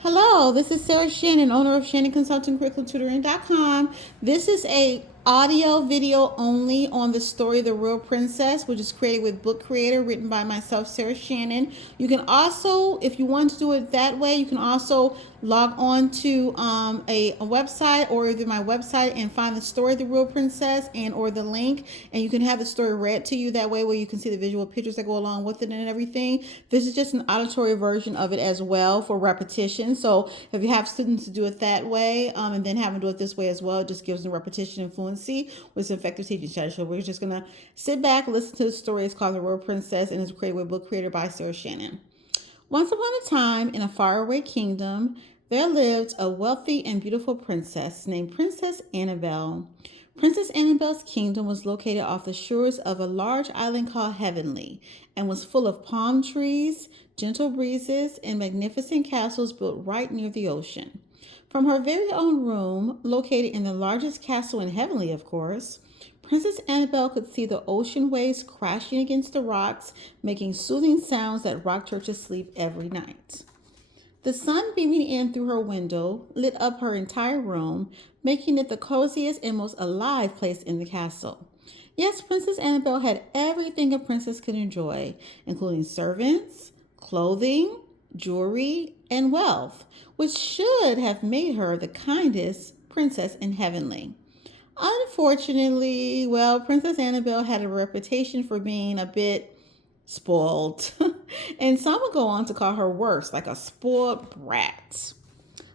Hello, this is Sarah Shannon, owner of Shannon Consulting Curriculum Tutoring.com. This is a audio video only on the story The Real Princess, which is created with Book Creator, written by myself, Sarah Shannon. You can also, if you want to do it that way, you can also log on to a website or either my website and find the story The Real Princess and or the link, and you can have the story read to you that way where you can see the visual pictures that go along with it and everything. This is just an auditory version of it as well for repetition. So if you have students to do it that way and then have them do it this way as well, it just gives them repetition and fluency with effective teaching strategy. So we're just going to sit back, listen to the story. It's called The Real Princess and is created with Book Creator by Sarah Shannon. Once upon a time, in a faraway kingdom, there lived a wealthy and beautiful princess named Princess Annabelle. Princess Annabelle's kingdom was located off the shores of a large island called Heavenly and was full of palm trees, gentle breezes, and magnificent castles built right near the ocean. From her very own room, located in the largest castle in Heavenly, of course, Princess Annabelle could see the ocean waves crashing against the rocks, making soothing sounds that rocked her to sleep every night. The sun beaming in through her window lit up her entire room, making it the coziest and most alive place in the castle. Yes, Princess Annabelle had everything a princess could enjoy, including servants, clothing, jewelry, and wealth, which should have made her the kindest princess in Heavenly. Unfortunately, Princess Annabelle had a reputation for being a bit spoiled, and some would go on to call her worse, like a spoiled brat.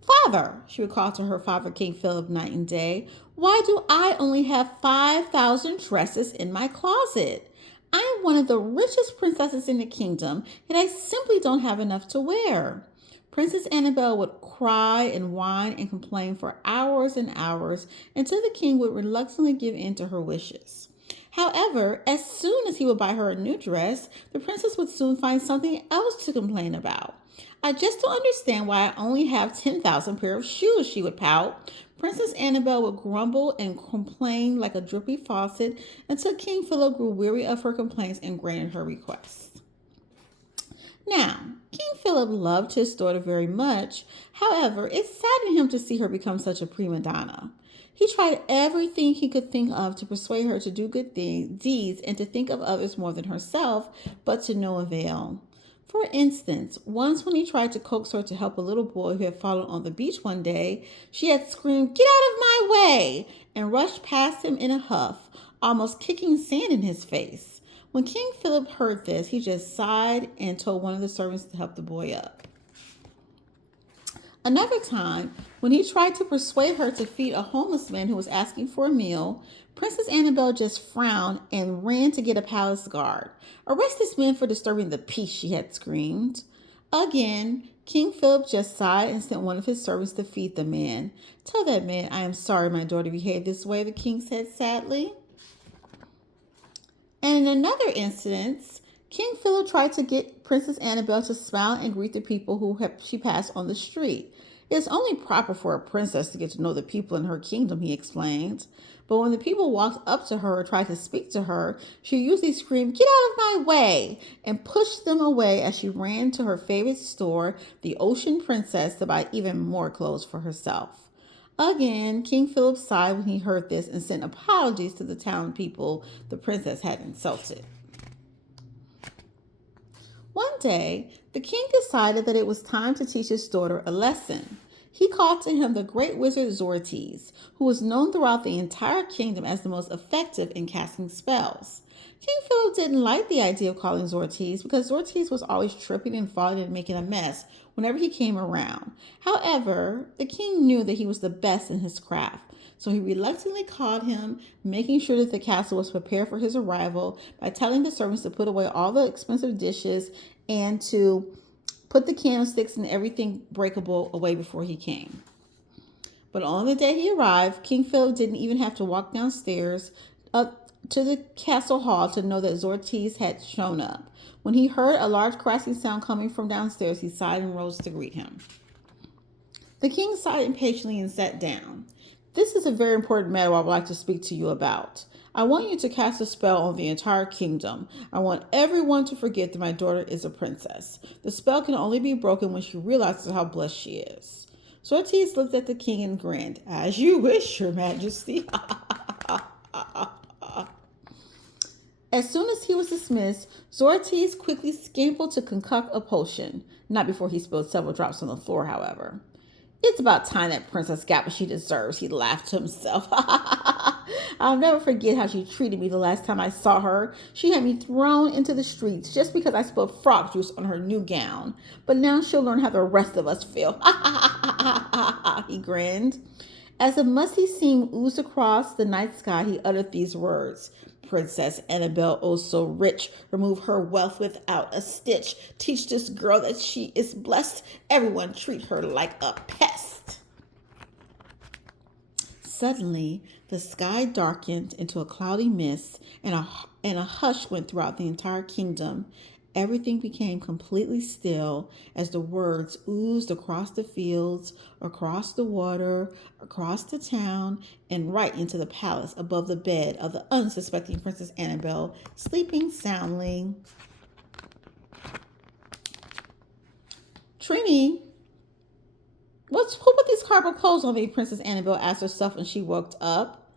Father, she would call to her father, King Philip, night and day, why do I only have 5,000 dresses in my closet? I am one of the richest princesses in the kingdom, and I simply don't have enough to wear. Princess Annabelle would cry and whine and complain for hours and hours until the king would reluctantly give in to her wishes. However, as soon as he would buy her a new dress, the princess would soon find something else to complain about. I just don't understand why I only have 10,000 pair of shoes, she would pout. Princess Annabelle would grumble and complain like a drippy faucet until King Philip grew weary of her complaints and granted her requests. Now, King Philip loved his daughter very much. However, it saddened him to see her become such a prima donna. He tried everything he could think of to persuade her to do good deeds and to think of others more than herself, but to no avail. For instance, once when he tried to coax her to help a little boy who had fallen on the beach one day, she had screamed, "Get out of my way!" and rushed past him in a huff, almost kicking sand in his face. When King Philip heard this, he just sighed and told one of the servants to help the boy up. Another time, when he tried to persuade her to feed a homeless man who was asking for a meal, Princess Annabelle just frowned and ran to get a palace guard. "Arrest this man for disturbing the peace," she had screamed. Again, King Philip just sighed and sent one of his servants to feed the man. "Tell that man I am sorry my daughter behaved this way," the king said sadly. And in another instance, King Philip tried to get Princess Annabelle to smile and greet the people who she passed on the street. "It's only proper for a princess to get to know the people in her kingdom," he explained. But when the people walked up to her or tried to speak to her, she usually screamed, "Get out of my way!" and pushed them away as she ran to her favorite store, the Ocean Princess, to buy even more clothes for herself. Again, King Philip sighed when he heard this and sent apologies to the town people the princess had insulted. One day, the king decided that it was time to teach his daughter a lesson. He called to him the great wizard Zortes, who was known throughout the entire kingdom as the most effective in casting spells. King Philip didn't like the idea of calling Zortes because Zortes was always tripping and falling and making a mess whenever he came around. However, the king knew that he was the best in his craft, so he reluctantly called him, making sure that the castle was prepared for his arrival by telling the servants to put away all the expensive dishes and to put the candlesticks and everything breakable away before he came. But on the day he arrived, King Philip didn't even have to walk downstairs up to the castle hall to know that Zortes had shown up. When he heard a large crashing sound coming from downstairs, he sighed and rose to greet him. The king sighed impatiently and sat down. This is a very important matter I would like to speak to you about. I want you to cast a spell on the entire kingdom. I want everyone to forget that my daughter is a princess. The spell can only be broken when she realizes how blessed she is. Sorties looked at the king and grinned. As you wish, your majesty. As soon as he was dismissed, Sorties quickly scampered to concoct a potion. Not before he spilled several drops on the floor, however. It's about time that princess got what she deserves, he laughed to himself. I'll never forget how she treated me the last time I saw her. She had me thrown into the streets just because I spilled frog juice on her new gown. But now she'll learn how the rest of us feel. He grinned. As a musty steam oozed across the night sky, he uttered these words. Princess Annabelle, oh so rich, remove her wealth without a stitch. Teach this girl that she is blessed. Everyone treat her like a pest. Suddenly, the sky darkened into a cloudy mist, and a hush went throughout the entire kingdom. Everything became completely still as the words oozed across the fields, across the water, across the town, and right into the palace above the bed of the unsuspecting Princess Annabelle, sleeping soundly. Trini, who put these cardboard clothes on me? Princess Annabelle asked herself when she woke up.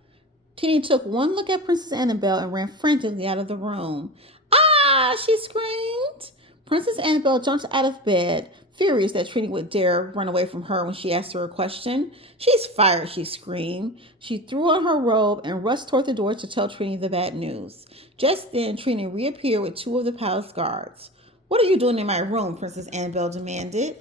Trini took one look at Princess Annabelle and ran frantically out of the room. Ah, she screamed. Princess Annabelle jumped out of bed, furious that Trini would dare run away from her when she asked her a question. She's fired, she screamed. She threw on her robe and rushed toward the door to tell Trini the bad news. Just then, Trini reappeared with two of the palace guards. What are you doing in my room? Princess Annabelle demanded.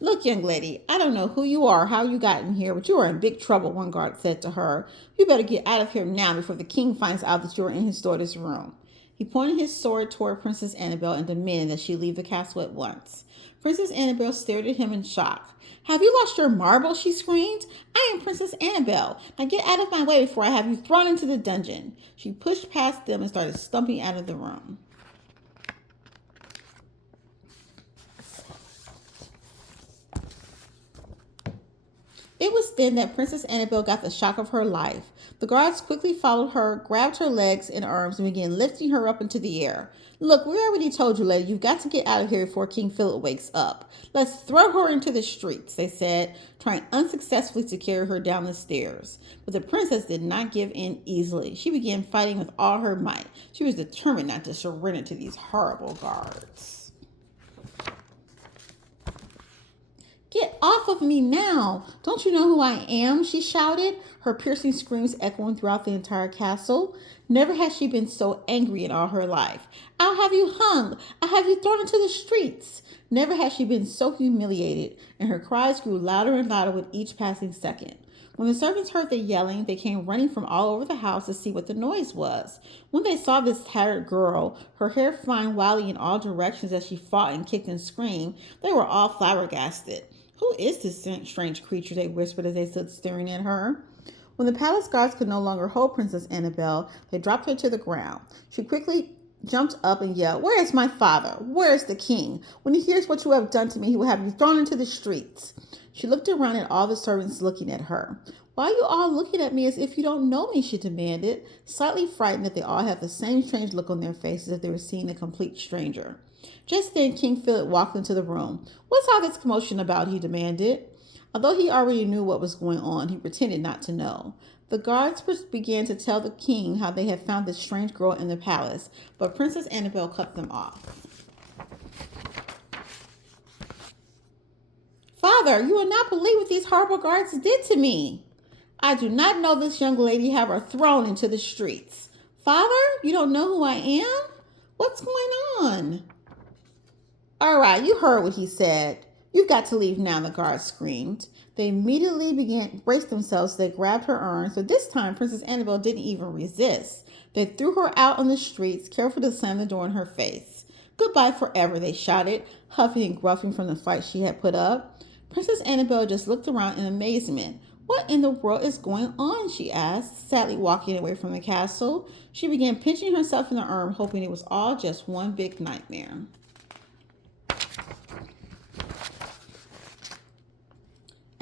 Look, young lady, I don't know who you are or how you got in here, but you are in big trouble, one guard said to her. You better get out of here now before the king finds out that you are in his daughter's room. He pointed his sword toward Princess Annabelle and demanded that she leave the castle at once. Princess Annabelle stared at him in shock. Have you lost your marble? She screamed. I am Princess Annabelle. Now get out of my way before I have you thrown into the dungeon. She pushed past them and started stumping out of the room. It was then that Princess Annabelle got the shock of her life. The guards quickly followed her, grabbed her legs and arms, and began lifting her up into the air. Look, we already told you, lady, you've got to get out of here before King Philip wakes up. Let's throw her into the streets, they said, trying unsuccessfully to carry her down the stairs. But the princess did not give in easily. She began fighting with all her might. She was determined not to surrender to these horrible guards. Get off of me now! Don't you know who I am? She shouted, her piercing screams echoing throughout the entire castle. Never had she been so angry in all her life. I'll have you hung! I'll have you thrown into the streets! Never had she been so humiliated, and her cries grew louder and louder with each passing second. When the servants heard the yelling, they came running from all over the house to see what the noise was. When they saw this tattered girl, her hair flying wildly in all directions as she fought and kicked and screamed, they were all flabbergasted. Who is this strange creature? They whispered as they stood staring at her. When the palace guards could no longer hold Princess Annabelle, they dropped her to the ground. She quickly jumped up and yelled, "Where is my father? Where is the king? When he hears what you have done to me, he will have you thrown into the streets." She looked around at all the servants looking at her. "Why are you all looking at me as if you don't know me?" she demanded, slightly frightened that they all had the same strange look on their faces as if they were seeing a complete stranger. Just then, King Philip walked into the room. "What's all this commotion about?" he demanded. Although he already knew what was going on, he pretended not to know. The guards began to tell the king how they had found this strange girl in the palace, but Princess Annabelle cut them off. "Father, you will not believe what these horrible guards did to me. I do not know this young lady, have her thrown into the streets." "Father, you don't know who I am? What's going on?" "All right, you heard what he said. You've got to leave now," the guards screamed. They immediately braced themselves. They grabbed her arms, but this time Princess Annabelle didn't even resist. They threw her out on the streets, careful to slam the door in her face. "Goodbye forever," they shouted, huffing and gruffing from the fight she had put up. Princess Annabelle just looked around in amazement. "What in the world is going on?" she asked, sadly walking away from the castle. She began pinching herself in the arm, hoping it was all just one big nightmare.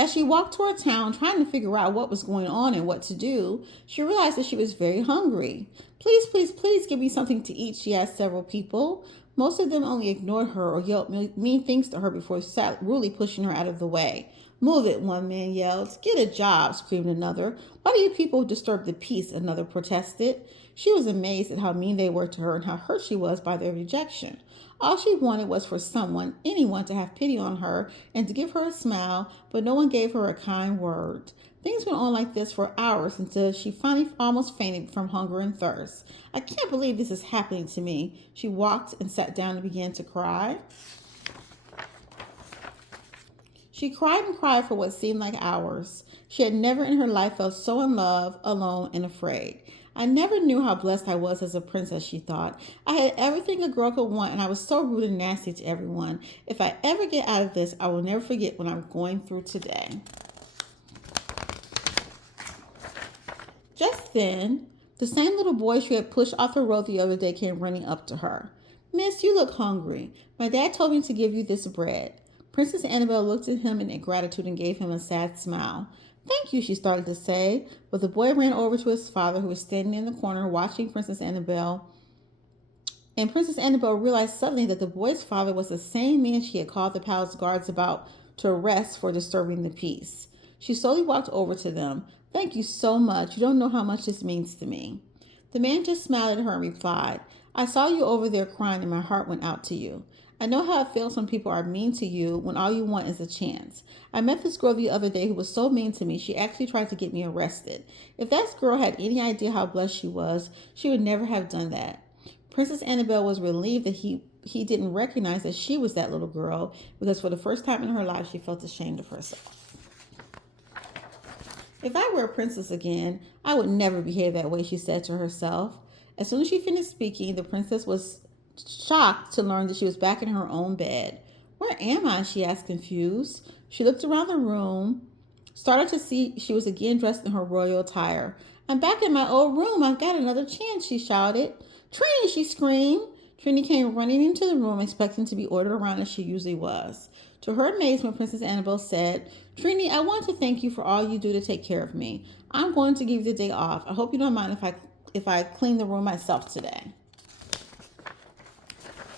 As she walked toward town, trying to figure out what was going on and what to do, she realized that she was very hungry. Please, please, please give me something to eat, she asked several people. Most of them only ignored her or yelled mean things to her before rudely pushing her out of the way. Move it, one man yelled. Get a job, screamed another. Why do you people disturb the peace? Another protested. She was amazed at how mean they were to her and how hurt she was by their rejection. All she wanted was for anyone, to have pity on her and to give her a smile, but no one gave her a kind word. Things went on like this for hours until she finally almost fainted from hunger and thirst. I can't believe this is happening to me. She walked and sat down and began to cry. She cried and cried for what seemed like hours. She had never in her life felt so in love, alone, and afraid. I never knew how blessed I was as a princess, she thought. I had everything a girl could want, and I was so rude and nasty to everyone. If I ever get out of this, I will never forget what I'm going through today. Just then, the same little boy she had pushed off the road the other day came running up to her. Miss, you look hungry. My dad told me to give you this bread. Princess Annabelle looked at him in gratitude and gave him a sad smile. Thank you, she started to say, but the boy ran over to his father, who was standing in the corner watching Princess Annabelle. And Princess Annabelle realized suddenly that the boy's father was the same man she had called the palace guards about to arrest for disturbing the peace. She slowly walked over to them. Thank you so much. You don't know how much this means to me. The man just smiled at her and replied, I saw you over there crying and my heart went out to you. I know how it feels when people are mean to you when all you want is a chance. I met this girl the other day who was so mean to me, she actually tried to get me arrested. If that girl had any idea how blessed she was, she would never have done that. Princess Annabelle was relieved that he didn't recognize that she was that little girl, because for the first time in her life, she felt ashamed of herself. If I were a princess again, I would never behave that way, she said to herself. As soon as she finished speaking, the princess was shocked to learn that she was back in her own bed. Where am I? She asked, confused. She looked around the room, started to see she was again dressed in her royal attire. I'm back in my old room. I've got another chance, she shouted. Trini, she screamed. Trini came running into the room, expecting to be ordered around as she usually was. To her amazement, Princess Annabelle said, Trini, I want to thank you for all you do to take care of me. I'm going to give you the day off. I hope you don't mind if I clean the room myself today.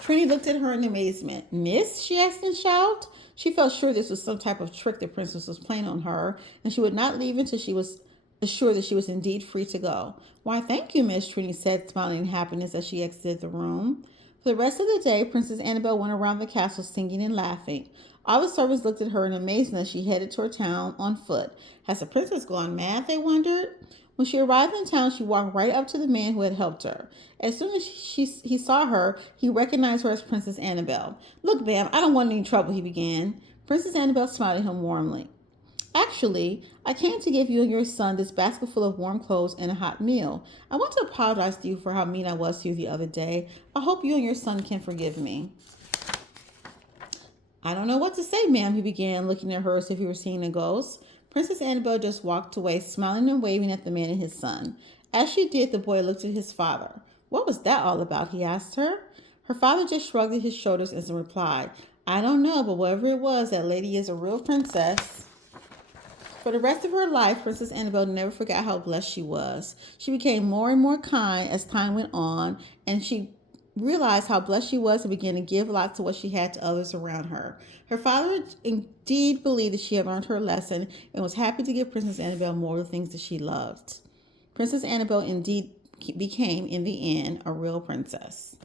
Trini looked at her in amazement. Miss, she asked in shout. She felt sure this was some type of trick the princess was playing on her, and she would not leave until she was assured that she was indeed free to go. Why, thank you, Miss, Trini said, smiling in happiness as she exited the room. For the rest of the day, Princess Annabelle went around the castle singing and laughing. All the servants looked at her in amazement as she headed toward town on foot. Has the princess gone mad, they wondered? When she arrived in town, she walked right up to the man who had helped her. As soon as he saw her, he recognized her as Princess Annabelle. Look, ma'am, I don't want any trouble, he began. Princess Annabelle smiled at him warmly. Actually, I came to give you and your son this basket full of warm clothes and a hot meal. I want to apologize to you for how mean I was to you the other day. I hope you and your son can forgive me. I don't know what to say, ma'am, he began, looking at her as if he were seeing a ghost. Princess Annabelle just walked away, smiling and waving at the man and his son. As she did, the boy looked at his father. What was that all about, he asked her. Her father just shrugged his shoulders and replied, I don't know, but whatever it was, that lady is a real princess. For the rest of her life, Princess Annabelle never forgot how blessed she was. She became more and more kind as time went on, and she realized how blessed she was and began to give lots of what she had to others around her. Her father indeed believed that she had learned her lesson and was happy to give Princess Annabelle more of the things that she loved. Princess Annabelle indeed became, in the end, a real princess.